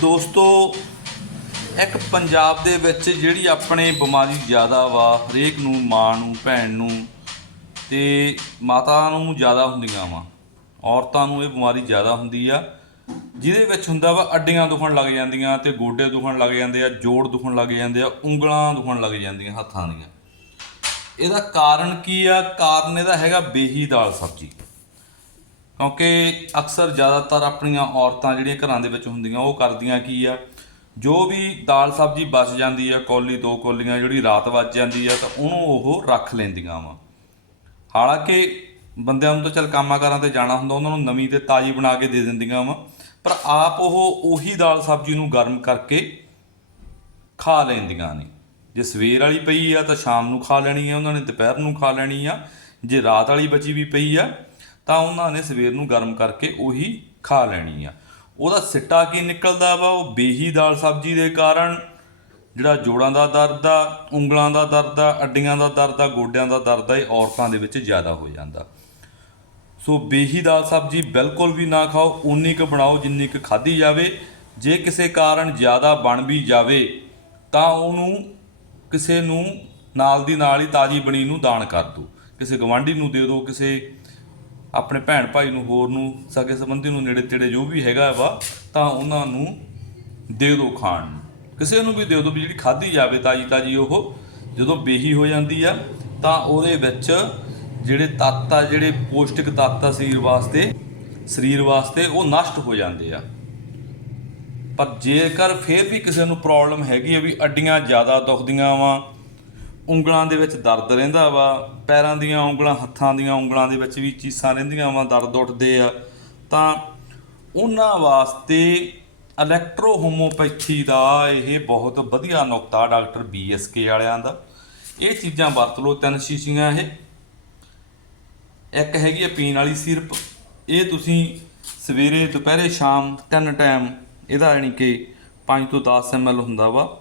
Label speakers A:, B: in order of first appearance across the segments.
A: ਦੋਸਤੋ, ਇੱਕ ਪੰਜਾਬ ਦੇ ਵਿੱਚ ਜਿਹੜੀ ਆਪਣੇ ਬਿਮਾਰੀ ਜ਼ਿਆਦਾ ਵਾ, ਹਰੇਕ ਨੂੰ, ਮਾਂ ਨੂੰ, ਭੈਣ ਨੂੰ ਤੇ ਮਾਤਾ ਨੂੰ ਜ਼ਿਆਦਾ ਹੁੰਦੀਆਂ ਵਾ। ਔਰਤਾਂ ਨੂੰ ਇਹ ਬਿਮਾਰੀ ਜ਼ਿਆਦਾ ਹੁੰਦੀ ਆ, ਜਿਹਦੇ ਵਿੱਚ ਹੁੰਦਾ ਵਾ ਅੱਡੀਆਂ ਦੁਖਣ ਲੱਗ ਜਾਂਦੀਆਂ ਤੇ ਗੋਡੇ ਦੁਖਣ ਲੱਗ ਜਾਂਦੇ ਆ, ਜੋੜ ਦੁਖਣ ਲੱਗ ਜਾਂਦੇ ਆ, ਉਂਗਲਾਂ ਦੁਖਣ ਲੱਗ ਜਾਂਦੀਆਂ ਹੱਥਾਂ ਦੀਆਂ। ਇਹਦਾ ਕਾਰਨ ਕੀ ਆ? ਕਾਰਨ ਇਹਦਾ ਹੈਗਾ ਬੇਹੀ ਦਾਲ ਸਬਜ਼ੀ। ਕਿਉਂਕਿ ਅਕਸਰ ਜ਼ਿਆਦਾਤਰ ਆਪਣੀਆਂ ਔਰਤਾਂ ਜਿਹੜੀਆਂ ਘਰਾਂ ਦੇ ਵਿੱਚ ਹੁੰਦੀਆਂ, ਉਹ ਕਰਦੀਆਂ ਕੀ ਆ? ਜੋ ਵੀ ਦਾਲ ਸਬਜ਼ੀ ਬਚ ਜਾਂਦੀ ਆ, ਕੌਲੀ, ਦੋ ਕੌਲੀਆਂ, ਜਿਹੜੀ ਰਾਤ ਵੱਜ ਜਾਂਦੀ ਆ, ਤਾਂ ਉਹਨੂੰ ਉਹ ਰੱਖ ਲੈਂਦੀਆਂ ਵਾ। ਹਾਲਾਂਕਿ ਬੰਦਿਆਂ ਨੂੰ ਤਾਂ ਚੱਲ ਕੰਮਾਂ ਕਾਰਾਂ ਤੇ ਜਾਣਾ ਹੁੰਦਾ, ਉਹਨਾਂ ਨੂੰ ਨਵੀਂ ਤੇ ਤਾਜ਼ੀ ਬਣਾ ਕੇ ਦੇ ਦਿੰਦੀਆਂ ਵਾ, ਪਰ ਆਪ ਉਹ ਉਹੀ ਦਾਲ ਸਬਜ਼ੀ ਨੂੰ ਗਰਮ ਕਰਕੇ ਖਾ ਲੈਂਦੀਆਂ ਨੇ। ਜੇ ਸਵੇਰ ਵਾਲੀ ਪਈ ਆ, ਤਾਂ ਸ਼ਾਮ ਨੂੰ ਖਾ ਲੈਣੀ ਆ, ਉਹਨਾਂ ਨੇ ਦੁਪਹਿਰ ਨੂੰ ਖਾ ਲੈਣੀ ਆ, ਜੇ ਰਾਤ ਵਾਲੀ ਬਚੀ ਵੀ ਪਈ ਆ ਤਾਂ ਉਹਨਾਂ ਨੇ ਸਵੇਰ ਨੂੰ ਗਰਮ ਕਰਕੇ ਉਹੀ ਖਾ ਲੈਣੀ ਆ। ਉਹਦਾ ਸਿੱਟਾ ਕੀ ਨਿਕਲਦਾ ਵਾ? ਉਹ ਬੇਹੀ ਦਾਲ ਸਬਜ਼ੀ ਦੇ ਕਾਰਨ ਜਿਹੜਾ ਜੋੜਾਂ ਦਾ ਦਰਦ ਆ, ਉਂਗਲਾਂ ਦਾ ਦਰਦ ਆ, ਅੱਡੀਆਂ ਦਾ ਦਰਦ ਆ, ਗੋਡਿਆਂ ਦਾ ਦਰਦ ਆ, ਇਹ ਔਰਤਾਂ ਦੇ ਵਿੱਚ ਜ਼ਿਆਦਾ ਹੋ ਜਾਂਦਾ। ਸੋ ਬੇਹੀ ਦਾਲ ਸਬਜ਼ੀ ਬਿਲਕੁਲ ਵੀ ਨਾ ਖਾਓ ਉਨੀ ਕੁ ਬਣਾਓ ਜਿੰਨੀ ਕੁ ਖਾਧੀ ਜਾਵੇ। ਜੇ ਕਿਸੇ ਕਾਰਨ ਜ਼ਿਆਦਾ ਬਣ ਵੀ ਜਾਵੇ, ਤਾਂ ਉਹਨੂੰ ਕਿਸੇ ਨੂੰ ਨਾਲ ਦੀ ਨਾਲ ਹੀ ਤਾਜੀ ਬਣੀ ਨੂੰ ਦਾਨ ਕਰ ਦਿਓ। ਕਿਸੇ ਗਵਾਂਢੀ ਨੂੰ ਦੇ ਦਿਓ, ਕਿਸੇ ਆਪਣੇ ਭੈਣ ਭਾਈ ਨੂੰ, ਹੋਰ ਨੂੰ, ਸਕੇ ਸੰਬੰਧੀ ਨੂੰ, ਨੇੜੇ ਤੇੜੇ ਜੋ ਵੀ ਹੈਗਾ ਵਾ, ਤਾਂ ਉਹਨਾਂ ਨੂੰ ਦੇ ਦਿਓ ਖਾਣ। ਨੂੰ ਕਿਸੇ ਨੂੰ ਵੀ ਦੇ ਦਿਓ ਵੀ ਜਿਹੜੀ ਖਾਧੀ ਜਾਵੇ, ਤਾਜੀ ਤਾਜੀ ਉਹ, ਜਦੋਂ ਬੇਹੀ ਹੋ ਜਾਂਦੀ ਆ, ਤਾਂ ਉਹਦੇ ਵਿੱਚ ਜਿਹੜੇ ਤੱਤ ਆ, ਜਿਹੜੇ ਪੌਸ਼ਟਿਕ ਤੱਤ ਆ ਸਰੀਰ ਵਾਸਤੇ ਸਰੀਰ ਵਾਸਤੇ ਉਹ ਨਸ਼ਟ ਹੋ ਜਾਂਦੇ ਆ। ਪਰ ਜੇਕਰ ਫੇਰ ਵੀ ਕਿਸੇ ਨੂੰ ਪ੍ਰੋਬਲਮ ਹੈਗੀ ਆ ਵੀ ਅੱਡੀਆਂ ਜ਼ਿਆਦਾ ਦੁਖਦੀਆਂ ਵਾ ਉਂਗਲਾਂ ਦੇ ਵਿੱਚ ਦਰਦ ਰਹਿੰਦਾ ਵਾ, ਪੈਰਾਂ ਦੀਆਂ ਉਂਗਲਾਂ, ਹੱਥਾਂ ਦੀਆਂ ਉਂਗਲਾਂ ਦੇ ਵਿੱਚ ਵੀ ਚੀਸਾਂ ਰਹਿੰਦੀਆਂ ਵਾ, ਦਰਦ ਉੱਠਦੇ ਆ। ਤਾਂ ਉਹਨਾਂ ਵਾਸਤੇ ਇਲੈਕਟ੍ਰੋ ਹੋਮੋਪੈਥੀ ਦਾ ਇਹ ਬਹੁਤ ਵਧੀਆ ਨੁਕਤਾ ਡਾਕਟਰ ਬੀਐਸਕੇ ਵਾਲਿਆਂ ਦਾ। ਇਹ ਚੀਜ਼ਾਂ ਵਰਤ ਲਓ, ਤਿੰਨ ਸ਼ੀਸ਼ੀਆਂ ਇਹ। ਇੱਕ ਹੈਗੀ ਹੈ ਪੀਣ ਵਾਲੀ ਸਿਰਪ। ਇਹ ਤੁਸੀਂ ਸਵੇਰੇ, ਦੁਪਹਿਰੇ, ਸ਼ਾਮ ਤਿੰਨ ਟਾਈਮ ਇਹਦਾ ਯਾਨੀ ਕਿ 5 ਤੋਂ 10 ml ਹੁੰਦਾ ਵਾ।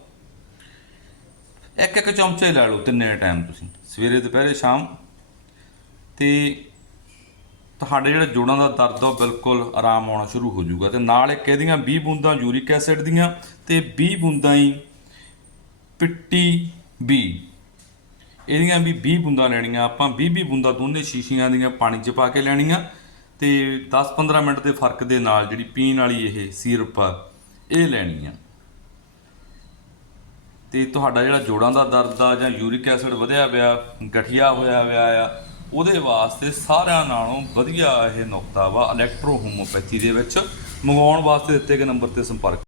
A: ਇੱਕ ਇੱਕ ਚਮਚਾ ਹੀ ਲੈ ਲਓ ਤਿੰਨੇ ਟਾਈਮ ਤੁਸੀਂ। ਸਵੇਰੇ, ਦੁਪਹਿਰੇ, ਸ਼ਾਮ। ਤੇ ਤੁਹਾਡੇ ਜਿਹੜਾ ਜੋੜਾਂ ਦਾ ਦਰਦ ਆ ਉਹ ਬਿਲਕੁਲ ਆਰਾਮ ਆਉਣਾ ਸ਼ੁਰੂ ਹੋ ਜਾਊਗਾ। ਤੇ ਨਾਲ ਇੱਕ ਇਹਦੀਆਂ 20 ਬੂੰਦਾਂ ਯੂਰਿਕ ਐਸਿਡ ਦੀਆਂ ਤੇ 20 ਬੂੰਦਾਂ ਹੀ ਪਿੱਟੀ ਬੀ। ਇਹਦੀਆਂ ਵੀ 20 ਬੂੰਦਾਂ ਲੈਣੀਆਂ। ਆਪਾਂ 20 20 ਬੂੰਦਾਂ ਦੋਨੇ ਸ਼ੀਸ਼ੀਆਂ ਦੀਆਂ ਪਾਣੀ 'ਚ ਪਾ ਕੇ ਲੈਣੀਆਂ। ਤੇ 10-15 ਮਿੰਟ ਦੇ ਫ਼ਰਕ ਦੇ ਨਾਲ ਜਿਹੜੀ ਪੀਣ ਵਾਲੀ ਇਹ ਸੀਰਪ ਆ, ਇਹ ਲੈਣੀ ਆ। ਤੇ ਤੁਹਾਡਾ ਜਿਹੜਾ ਜੋੜਾਂ ਦਾ ਦਰਦ ਆ ਜਾਂ ਯੂਰਿਕ ਐਸਿਡ ਵਧਿਆ ਪਿਆ, ਗਠੀਆ ਹੋਇਆ ਹੋਇਆ ਆ, ਉਹਦੇ ਵਾਸਤੇ ਸਾਰਿਆਂ ਨਾਲੋਂ ਵਧੀਆ ਇਹ ਨੁਕਤਾ ਵਾ ਇਲੈਕਟ੍ਰੋ ਹੋਮੋਪੈਥੀ ਦੇ ਵਿੱਚ। ਮੰਗਾਉਣ ਵਾਸਤੇ ਦਿੱਤੇ ਗਏ ਨੰਬਰ ਤੇ ਸੰਪਰਕ